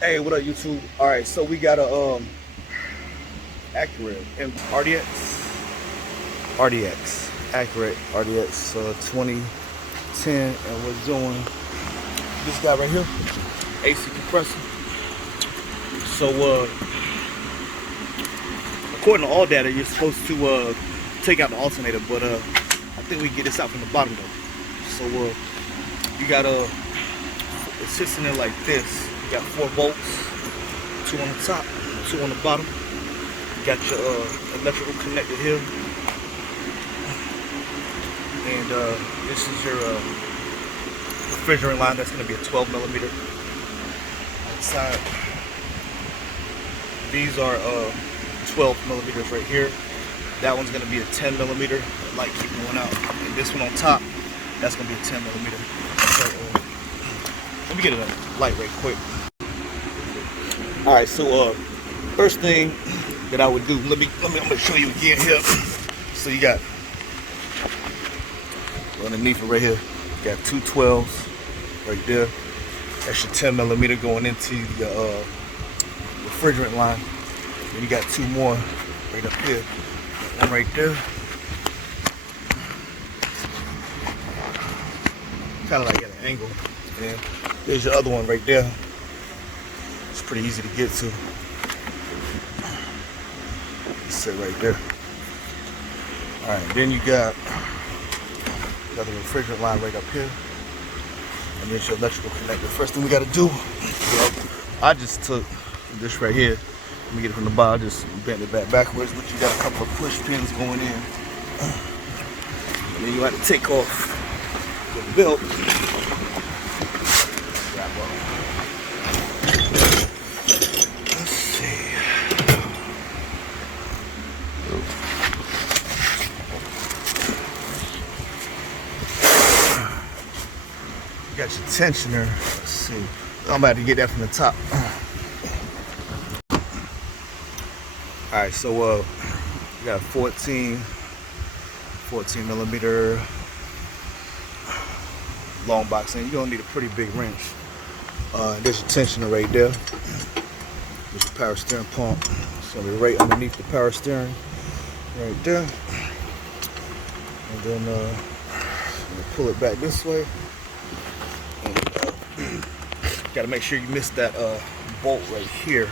Hey, what up, YouTube? All right, so we got a Acura Acura RDX 2010, and we're doing this guy right here, AC compressor. So according to all data, you're supposed to take out the alternator, but I think we can get this out from the bottom though. So you got it sits in there like this. You got 4 bolts, 2 on the top, 2 on the bottom. You got your electrical connector here, and this is your refrigerant line. That's going to be a 12 millimeter outside. These are 12 millimeters right here. That one's going to be a 10 millimeter. The light keep going out. And this one on top, that's going to be a 10 millimeter. So let me get a light right quick. All right, so first thing that I would do, I'm gonna show you again here. So you got underneath it right here, you got 2 12s right there. That's your 10 millimeter going into the refrigerant line. Then you got 2 more right up here. One right there. Kind of like at an angle. And there's your other one right there. It's pretty easy to get to. Sit right there. Alright, then you got the refrigerant line right up here. And there's your electrical connector. First thing we gotta do, I just took this right here. Let me get it from the bottom, just bent it backwards, but you got a couple of push pins going in. And then you have to take off the belt. Let's see. You got your tensioner. Let's see. I'm about to get that from the top. Alright, so you got a 14 millimeter long box, and you're gonna need a pretty big wrench. There's your tensioner right there. There's your power steering pump. It's gonna be right underneath the power steering, right there. And then I'm gonna pull it back this way. And, gotta make sure you miss that bolt right here.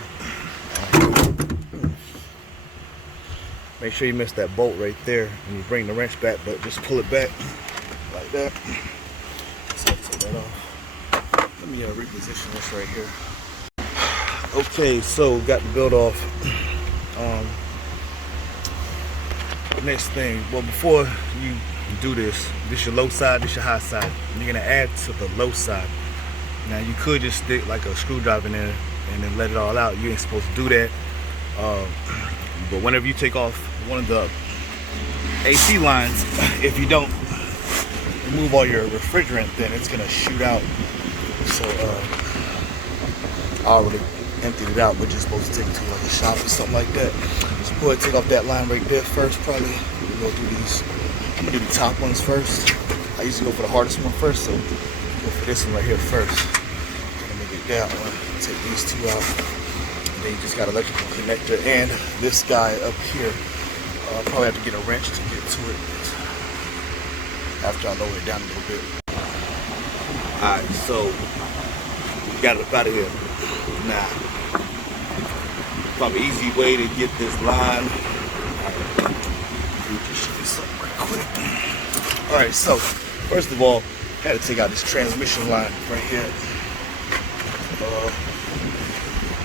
Make sure you miss that bolt right there when you bring the wrench back, but just pull it back like that. So take that off. Let me reposition this right here. Okay, so got the build off. Next thing, well, before you do this is your low side, this your high side. You're gonna add to the low side. Now you could just stick like a screwdriver in there and then let it all out. You ain't supposed to do that. But whenever you take off one of the AC lines, if you don't remove all your refrigerant, then it's gonna shoot out. So I already emptied it out, but you're supposed to take it to like a shop or something like that. So go ahead, take off that line right there first. Probably we'll go do these. I'm gonna do the top ones first. I usually go for the hardest one first, so go for this one right here first. So let me get that one. Take these 2 out. And then you just got electrical connector and this guy up here. Probably have to get a wrench to get to it after I lower it down a little bit. Alright, so we got it up out of here. Now, probably easy way to get this line. Let me just show you something right quick. Alright, so first of all, I had to take out this transmission line right here.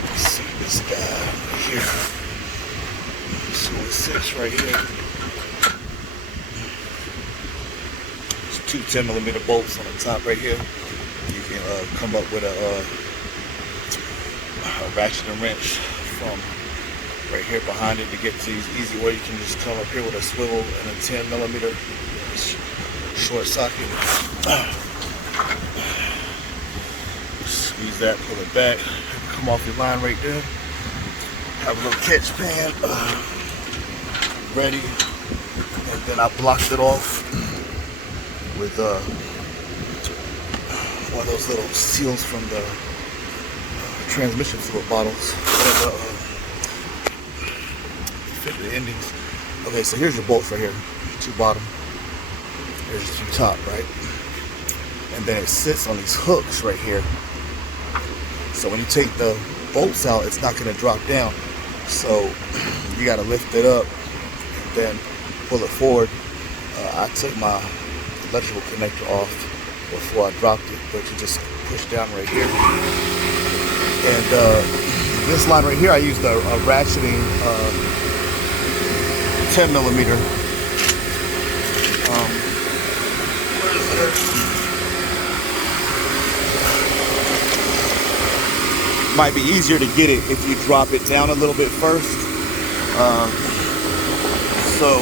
Let's see this guy right here. So it sits right here. There's 2 10 millimeter bolts on the top right here. You can come up with a ratchet and wrench from right here behind it to get to these easy, or you can just come up here with a swivel and a 10 millimeter short socket. Squeeze that, pull it back, come off your line right there. Have a little catch pan ready, and then I blocked it off with one of those little seals from the transmission fluid bottles. Fit the endings. Okay, so here's your bolts right here. Two bottom. Here's your two top, right? And then it sits on these hooks right here. So when you take the bolts out, it's not going to drop down. So you got to lift it up and then pull it forward. I took my electrical connector off before I dropped it, but you just push down right here. And this line right here, I used a ratcheting 10 millimeter. Where is it? Might be easier to get it if you drop it down a little bit first. So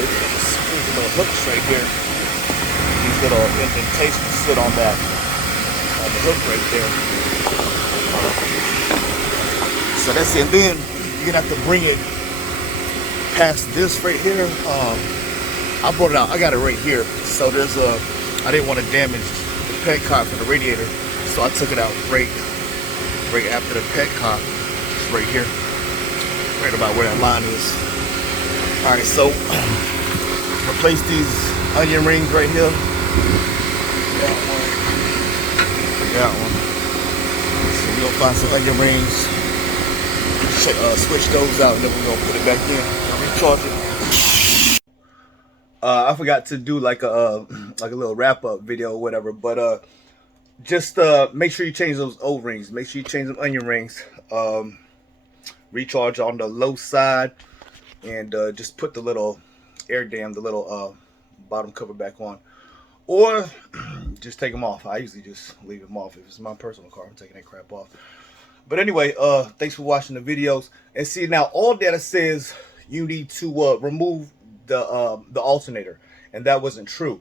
these little hooks right here. These little indentations sit on that the hook right there. So that's it. And then you're gonna have to bring it past this right here. I brought it out. I got it right here. So there's I didn't want to damage the petcock for the radiator, so I took it out right after the petcock. It's right here, right about where that line is. All right, so replace these onion rings right here. That one. So we're gonna find some onion rings. Switch those out, and then we're gonna put it back in and recharge it. I forgot to do like a little wrap up video or whatever, but just make sure you change those O-rings. Make sure you change them onion rings. Recharge on the low side, and just put the little air dam, the little bottom cover back on, or just take them off. I usually just leave them off. If it's my personal car, I'm taking that crap off. But anyway, thanks for watching the videos. And see, now all data says you need to remove the alternator, and that wasn't true.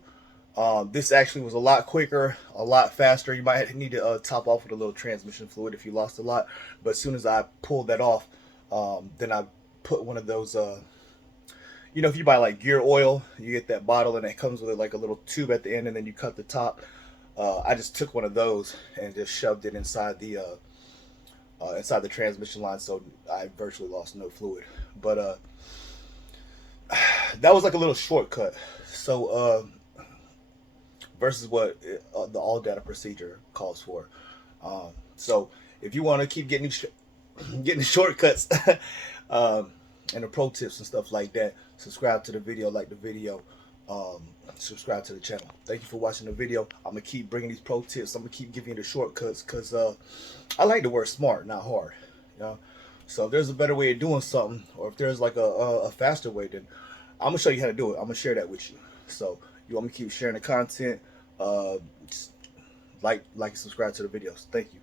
This actually was a lot quicker, a lot faster. You might need to top off with a little transmission fluid if you lost a lot. But as soon as I pulled that off, then I put one of those, you know, if you buy like gear oil, you get that bottle and it comes with like a little tube at the end, and then you cut the top. I just took one of those and just shoved it inside the transmission line, so I virtually lost no fluid. But that was like a little shortcut. So versus what the all data procedure calls for. So if you want to keep getting the shortcuts and the pro tips and stuff like that, subscribe to the video, like the video, subscribe to the channel. Thank you for watching the video. I'm gonna keep bringing these pro tips. I'm gonna keep giving you the shortcuts, because I like to work smart, not hard, you know. So if there's a better way of doing something, or if there's like a faster way, then I'm gonna show you how to do it. I'm gonna share that with you. So you want me to keep sharing the content, like and subscribe to the videos. Thank you.